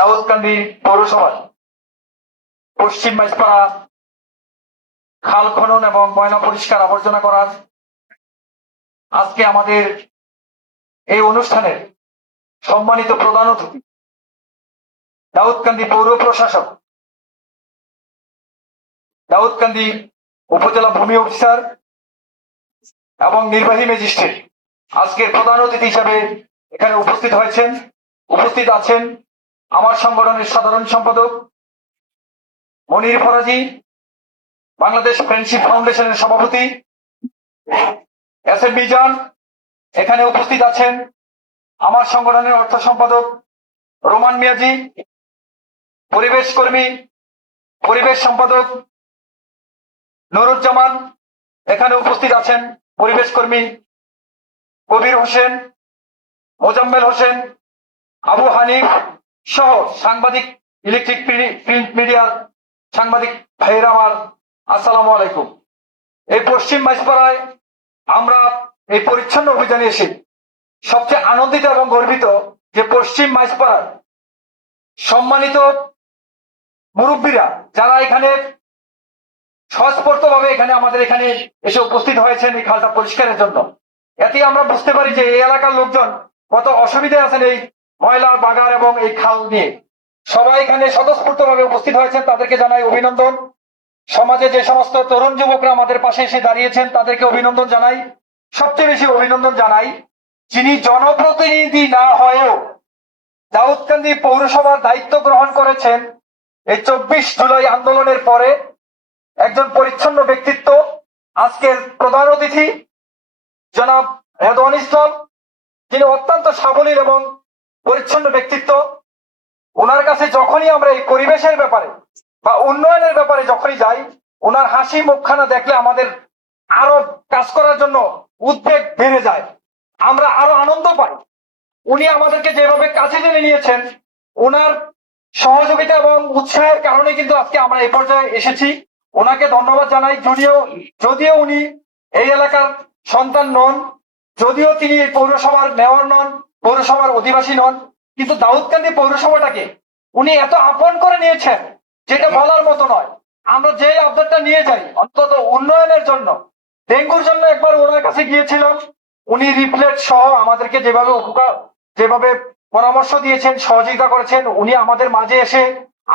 দাউদকান্দি পৌরসভার পশ্চিম মাইজপাড়া খাল খনন এবং ময়লা পরিষ্কার আবর্জনা করার আজকে আমাদের এই অনুষ্ঠানের সম্মানিত প্রধান অতিথি দাউদকান্দি পৌর প্রশাসক দাউদকান্দি উপজেলা ভূমি অফিসার এবং নির্বাহী ম্যাজিস্ট্রেট। আজকের প্রধান অতিথি হিসাবে এখানে উপস্থিত হয়েছেন, উপস্থিত আছেন আমার সংগঠনের সাধারণ সম্পাদক মনির ফরাজি, বাংলাদেশ ফ্রেন্ডশিপ ফাউন্ডেশনের সভাপতি এস এম মিজান এখানে উপস্থিত আছেন। আমার সংগঠনের অর্থ সম্পাদক রোমান মিয়াজি, পরিবেশ কর্মী, পরিবেশ সম্পাদক নুরুজ্জামান এখানে উপস্থিত আছেন। পরিবেশ কর্মী কবির হোসেন, মোজাম্মেল হোসেন, আবু হানিফ সহ সাংবাদিক, ইলেকট্রিক প্রিন্ট মিডিয়ার সাংবাদিক ভাইয়েরা আমার আসসালামু আলাইকুম। এই পশ্চিম মাইজপাড়ায় আমরা এই পরিচ্ছন্ন অভিযানে এসে সবচেয়ে আনন্দিত এবং গর্বিত যে পশ্চিম মাইজপাড়ার সম্মানিত মুরব্বীরা, যারা এখানে স্বস্ফূর্ত ভাবে এখানে আমাদের এখানে এসে উপস্থিত হয়েছেন এই খালটা পরিষ্কারের জন্য। এতে আমরা বুঝতে পারি যে এই এলাকার লোকজন কত অসুবিধায় আছেন এই ময়লার বাগার এবং এই খাল নিয়ে। সবাই এখানে স্বতঃস্ফূর্ত ভাবে উপস্থিত হয়েছেন, তাদেরকে জানাই অভিনন্দন। সমাজে যে সমস্ত তরুণ যুবকরা আমাদের পাশে এসে দাঁড়িয়েছেন, তাদেরকে অভিনন্দন জানাই। সবচেয়ে বেশি অভিনন্দন জানাই, যিনি জনপ্রতিনিধি না হয়েও দাউদকান্দি পৌরসভার দায়িত্ব গ্রহণ করেছেন, এই চব্বিশ জুলাই আন্দোলনের পরে একজন পরিচ্ছন্ন ব্যক্তিত্ব, আজকের প্রধান অতিথি, জনাব রেদওয়ান ইসলাম, যিনি অত্যন্ত সাবলীল এবং পরিচ্ছন্ন ব্যক্তিত্ব ওনার কাছে যখনই আমরা এই পরিবেশের ব্যাপারে বা উন্নয়নের ব্যাপারে যখনই যাই ওনার হাসি মুখখানা দেখলে আমাদের আরও কাজ করার জন্য উদ্বেগ বেড়ে যায়। আমরা আরও আনন্দ পাই। উনি আমাদেরকে যেভাবে কাছে টেনে নিয়েছেন ওনার সহযোগিতা এবং উৎসাহের কারণে কিন্তু আজকে আমরা এই পর্যায়ে এসেছি। ওনাকে ধন্যবাদ জানাই। যদিও যদিও উনি এই এলাকার সন্তান নন, যদিও তিনি এই পৌরসভার মেয়র নন পৌরসভার অধিবাসী নন, কিন্তু দাউদকান্দি পৌরসভাটাকে উনি এত আপন করে নিয়েছেন, যেটা বলার মতো নয়। আমরা যে আবদারটা নিয়ে যাই, অন্তত উন্নয়নের জন্য, ডেঙ্গুর জন্য একবার ওনার কাছে গিয়েছিলাম, উনি রিপ্লেট সহ আমাদেরকে যেভাবে উপকার, যেভাবে পরামর্শ দিয়েছেন, সহযোগিতা করেছেন, উনি আমাদের মাঝে এসে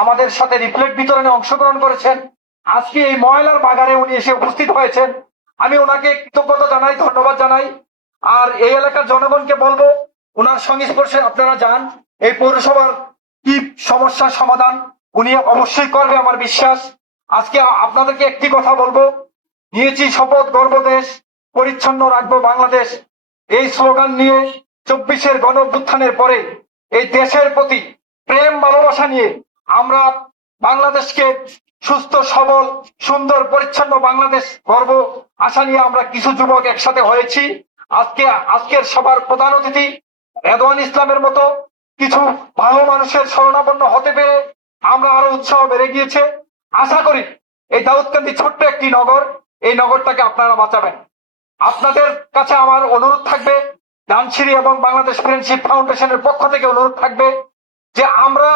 আমাদের সাথে রিপ্লেট বিতরণে অংশগ্রহণ করেছেন। আজকে এই ময়লার বাগানে উনি এসে উপস্থিত হয়েছেন। আমি ওনাকে কৃতজ্ঞতা জানাই, ধন্যবাদ জানাই। আর এই এলাকার জনগণকে বলব ওনার সংস্পর্শে আপনারা যান। এই পৌরসভার কি সমস্যার সমাধান উনি অবশ্যই করবে আমার বিশ্বাস। আজকে আপনাদেরকে একটি কথা বলব। নিয়েছি শপথ গর্বদেশ পরিচ্ছন্ন রাখব বাংলাদেশ। এই স্লোগান নিয়ে চব্বিশের গণঅভ্যুত্থানের পরে এই দেশের প্রতি প্রেম, ভালোবাসা নিয়ে আমরা বাংলাদেশকে সুস্থ, সবল, সুন্দর, পরিচ্ছন্ন বাংলাদেশ গর্ব। আশা নিয়ে আমরা কিছু যুবক একসাথে হয়েছি। আজকে, আজকের সবার প্রধান অতিথি রেদওয়ান ইসলামের মতো কিছু ভালো মানুষের শরণাপন্ন হতে পেরে আমরা আরও উৎসাহ বেড়ে গিয়েছে। আশা করি এই দাউদকান্দি ছোট্ট একটি নগর, এই নগরটাকে আপনারা বাঁচাবেন। আপনাদের কাছে আমার অনুরোধ থাকবে ডানসিরি এবং বাংলাদেশ ফ্রেন্ডশিপ ফাউন্ডেশনের পক্ষ থেকে অনুরোধ থাকবে যে আমরা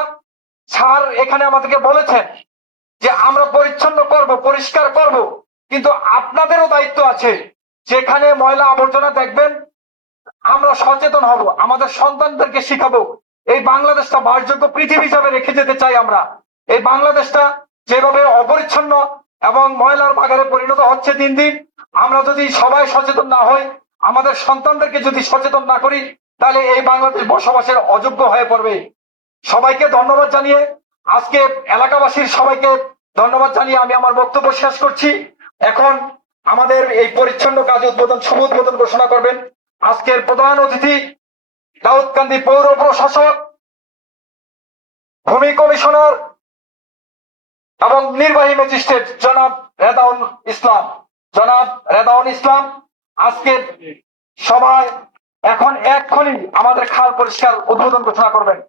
স্যার এখানে আমাদেরকে বলেছেন যে আমরা পরিচ্ছন্ন করব, পরিষ্কার করব, কিন্তু আপনাদেরও দায়িত্ব আছে। যেখানে ময়লা আবর্জনা দেখবেন আমরা সচেতন হব, আমাদের সন্তানদেরকে শিখাবো। এই বাংলাদেশটা বাসযোগ্য পৃথিবী হিসাবে রেখে যেতে চাই আমরা। এই বাংলাদেশটা যেভাবে অপরিচ্ছন্ন এবং ময়লার বাগারে পরিণত হচ্ছে দিন দিন, আমরা যদি সবাই সচেতন না হই, আমাদের সন্তানদেরকে যদি সচেতন না করি, তাহলে এই বাংলাদেশ বসবাসের অযোগ্য হয়ে পড়বে। সবাইকে ধন্যবাদ জানিয়ে আজকে এলাকাবাসীর সবাইকে ধন্যবাদ জানিয়ে আমি আমার বক্তব্য শেষ করছি। এখন আমাদের এই পরিচ্ছন্ন কাজ উদ্বোধন, শুভ উদ্বোধন ঘোষণা করবেন। আজকের প্রধান অতিথি দাউদকান্দি পৌর প্রশাসক, ভূমি কমিশনার এবং নির্বাহী ম্যাজিস্ট্রেট জনাব রেদাউন ইসলাম। জনাব রেদাউন ইসলাম আজকের সভায় এখন এক্ষুনি আমাদের খাল পরিষ্কার উদ্বোধন ঘোষণা করবেন।